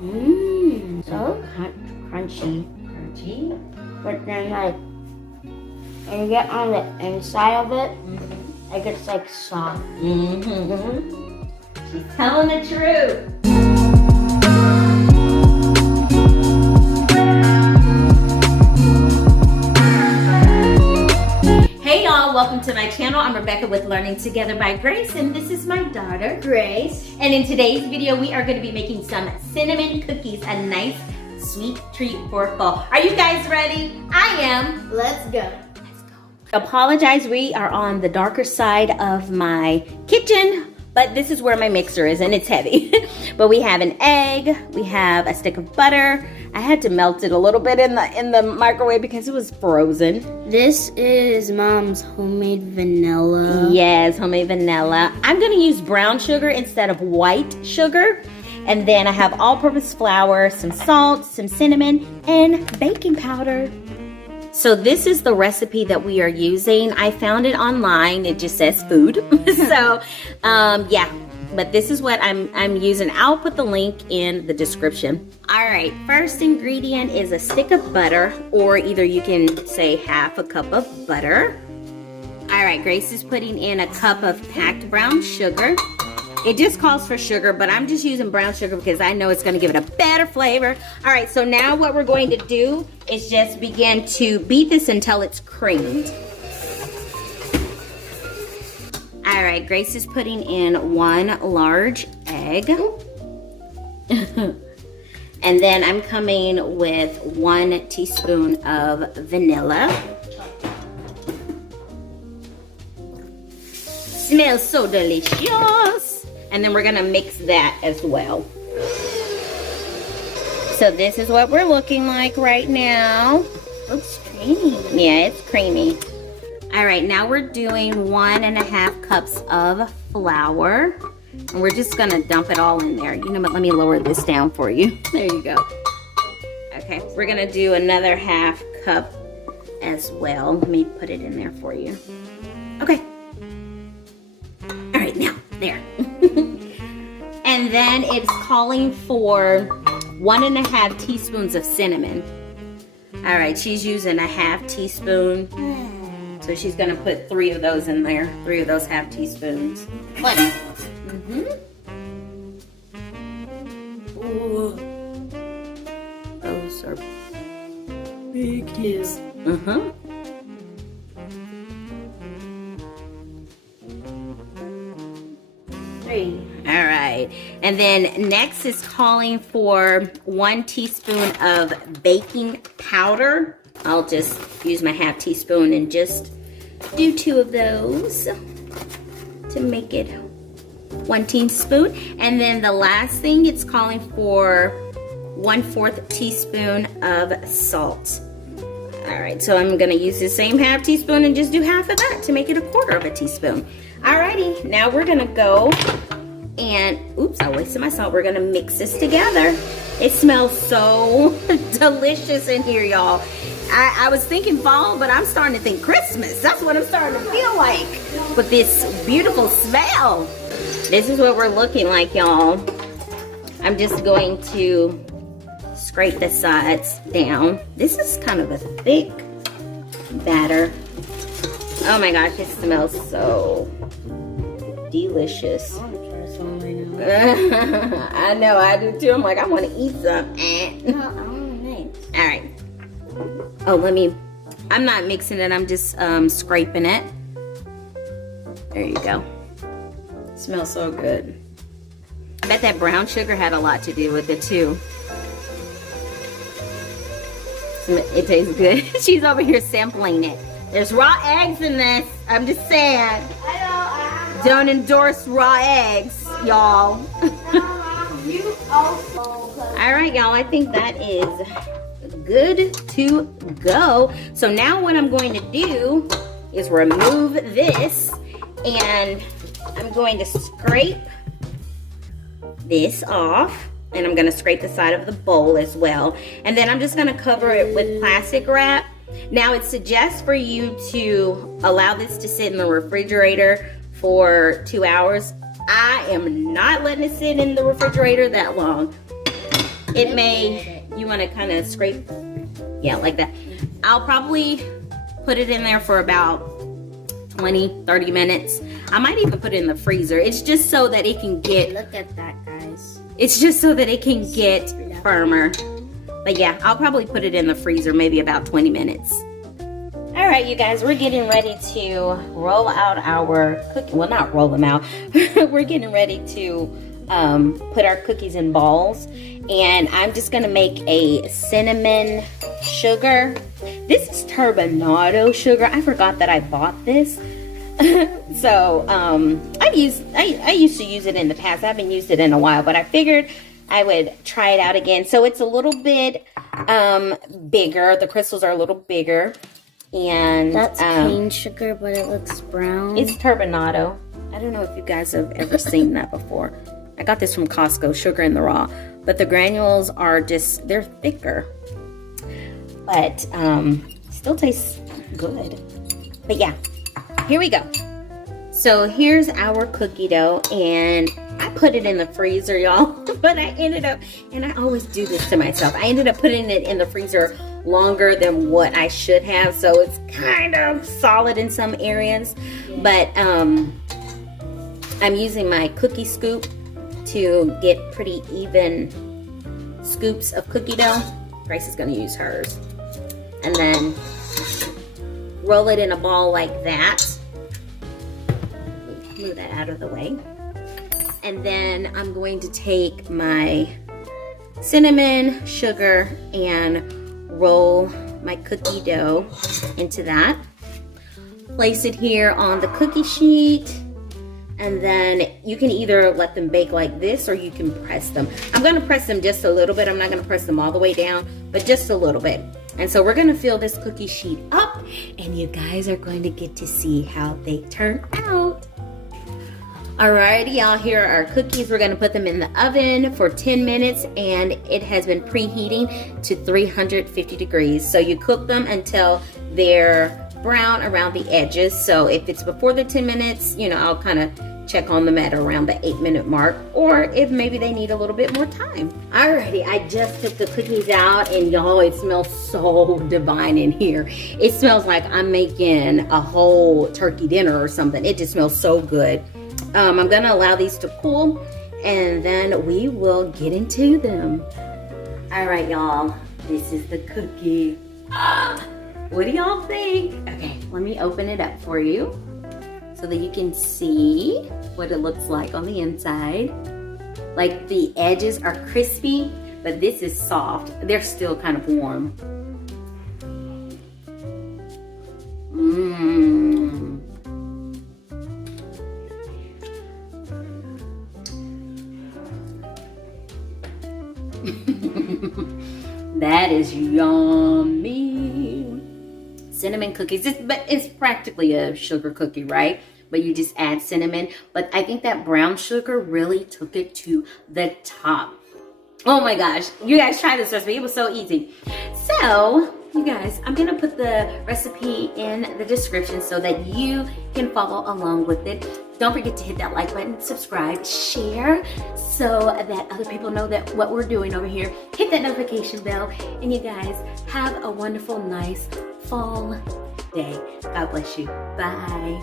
Mmm. So crunchy. Crunchy. But then like, when you get on the inside of it, it gets like soft. She's telling the truth. Hey y'all, welcome to my channel. I'm Rebecca with Learning Together by Grace, and this is my daughter, Grace. And in today's video, we are going to be making some cinnamon cookies, a nice sweet treat for fall. Are you guys ready? I am. Let's go. Apologize, we are on the darker side of my kitchen, but this is where my mixer is and it's heavy. But we have an egg, we have a stick of butter. I had to melt it a little bit in the microwave because it was frozen. This is Mom's homemade vanilla. Yes, homemade vanilla. I'm gonna use brown sugar instead of white sugar. And then I have all-purpose flour, some salt, some cinnamon, and baking powder. So this is the recipe that we are using. I found it online. It just says food. So yeah, but this is what I'm using. I'll put the link in the description. All right, first ingredient is a stick of butter, or either you can say half a cup of butter. All right, Grace is putting in a cup of packed brown sugar. It just calls for sugar, but I'm just using brown sugar because I know it's gonna give it a better flavor. All right, so now what we're going to do is just begin to beat this until it's creamed. All right, Grace is putting in 1 large egg. And then I'm coming with 1 teaspoon of vanilla. Smells so delicious. And then we're gonna mix that as well. So this is what we're looking like right now. Looks creamy. Yeah, it's creamy. All right, now we're doing 1.5 cups of flour. And we're just gonna dump it all in there. You know what, let me lower this down for you. There you go. Okay, we're gonna do another 1/2 cup as well. Let me put it in there for you. Okay. All right, now, there. And then it's calling for 1.5 teaspoons of cinnamon. All right, she's using 1/2 teaspoon. So she's gonna put 3 of those in there, 3 of those 1/2 teaspoons. What? Ooh. Those are Big cubes. All right, and then next is calling for 1 teaspoon of baking powder. I'll just use my 1/2 teaspoon and just do 2 of those to make it 1 teaspoon. And then the last thing, it's calling for 1/4 teaspoon of salt. All right, so I'm gonna use the same 1/2 teaspoon and just do half of that to make it 1/4 teaspoon. Alrighty, now we're gonna go and, oops, I wasted my salt. We're gonna mix this together. It smells so delicious in here, y'all. I was thinking fall, but I'm starting to think Christmas. That's what I'm starting to feel like with this beautiful smell. This is what we're looking like, y'all. I'm just going to scrape the sides down. This is kind of a thick batter. Oh my gosh, it smells so delicious. I want to try some right now. I know, I do too. I'm like, I want to eat some. No, I want to mix. All right. Oh, I'm not mixing it. I'm just scraping it. There you go. It smells so good. I bet that brown sugar had a lot to do with it too. It tastes good. She's over here sampling it. There's raw eggs in this. I'm just saying. I know. Don't endorse raw eggs, y'all. You also. All right, y'all. I think that is good to go. So now what I'm going to do is remove this, and I'm going to scrape this off, and I'm going to scrape the side of the bowl as well. And then I'm just going to cover it with plastic wrap. Now it suggests for you to allow this to sit in the refrigerator for 2 hours. I am not letting it sit in the refrigerator that long. It may, you want to kind of scrape, yeah, like that. I'll probably put it in there for about 20-30 minutes. I might even put it in the freezer. It's just so that it can get, Look at that, guys. it's just so that it can get firmer. But yeah, I'll probably put it in the freezer maybe about 20 minutes. All right, you guys, we're getting ready to roll out our cookie. Well, not roll them out. We're getting ready to put our cookies in balls. And I'm just going to make a cinnamon sugar. This is turbinado sugar. I forgot that I bought this. So I used to use it in the past. I haven't used it in a while, but I figured I would try it out again. So it's a little bit bigger. The crystals are a little bigger. And that's cane sugar, but it looks brown. It's turbinado. I don't know if you guys have ever seen that before. I got this from Costco, sugar in the raw. But the granules are just, they're thicker. But still tastes good. But yeah, here we go. So here's our cookie dough, and I put it in the freezer, y'all. But I ended up, and I always do this to myself, I ended up putting it in the freezer longer than what I should have. So it's kind of solid in some areas. But I'm using my cookie scoop to get pretty even scoops of cookie dough. Grace is going to use hers. And then roll it in a ball like that. Move that out of the way. And then I'm going to take my cinnamon, sugar, and roll my cookie dough into that. Place it here on the cookie sheet. And then you can either let them bake like this or you can press them. I'm going to press them just a little bit. I'm not going to press them all the way down, but just a little bit. And so we're going to fill this cookie sheet up, and you guys are going to get to see how they turn out. Alrighty, y'all, here are our cookies. We're going to put them in the oven for 10 minutes, and it has been preheating to 350 degrees. So you cook them until they're brown around the edges. So if it's before the 10 minutes, you know, I'll kind of check on them at around the 8-minute mark, or if maybe they need a little bit more time. Alrighty, I just took the cookies out, and y'all, it smells so divine in here. It smells like I'm making a whole turkey dinner or something. It just smells so good. I'm gonna allow these to cool, and then we will get into them. Alright, y'all, this is the cookie. What do y'all think? Okay, let me open it up for you so that you can see what it looks like on the inside. Like, the edges are crispy, but this is soft. They're still kind of warm. Mmm. That is yummy. Cinnamon cookies, but it's practically a sugar cookie, right? But you just add cinnamon. But I think that brown sugar really took it to the top. Oh my gosh, you guys try this recipe. It was so easy. So, you guys, I'm gonna put the recipe in the description so that you can follow along with it. Don't forget to hit that like button, subscribe, share, so that other people know that what we're doing over here. Hit that notification bell, and you guys have a wonderful, nice fall day. God bless you. Bye.